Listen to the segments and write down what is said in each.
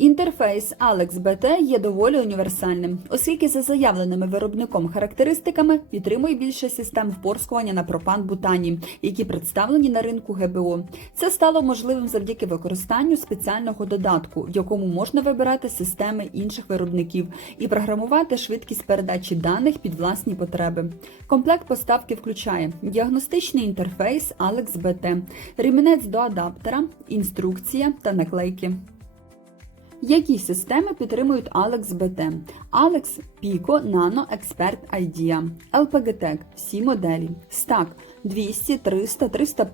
Інтерфейс Alex BT є доволі універсальним, оскільки за заявленими виробником характеристиками підтримує більше систем впорскування на пропан-бутані, які представлені на ринку ГБО. Це стало можливим завдяки використанню спеціального додатку, в якому можна вибирати системи інших виробників і програмувати швидкість передачі даних під власні потреби. Комплект поставки включає діагностичний інтерфейс Alex BT, ремінець до адаптера, інструкція та наклейки. Які системи підтримують Alex BT? Alex Pico Nano Expert IDEA, LPGTEC – всі моделі, Stack 200, 300, 300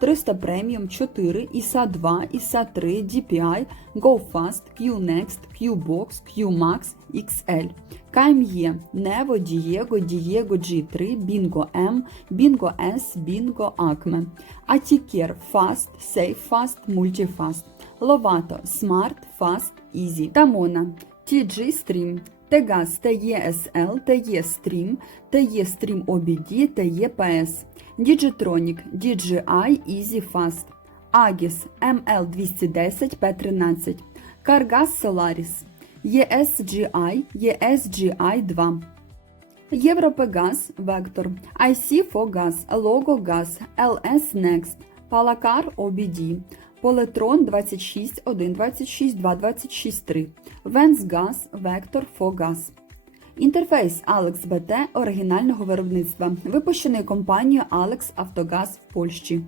300 Premium 4, ISA 2, ISA 3, DPI, GoFast, QNext, QBox, QMax, XL. KME, Nevo, Diego, Diego G3, Bingo M, Bingo S, Bingo Acme. Atiker Fast, Safe Fast, Multifast. Lovato Smart, Fast, Easy. TG Stream. Tegas TESL, TE Stream, TE Stream OBD, TE PS. Digitronic DJI Easy Fast. Agis ML210 P13. Cargas Solaris. ESGI, ESGI 2. Європегаз Вектор, IC Фогаз, Логогаз, LS Next, Палакар OBD, Полетрон 26, 1, 26, 2, 26, 3, Венсгаз, Вектор Фогаз. Інтерфейс Alex BT оригінального виробництва, випущений компанією Alex Автогаз в Польщі.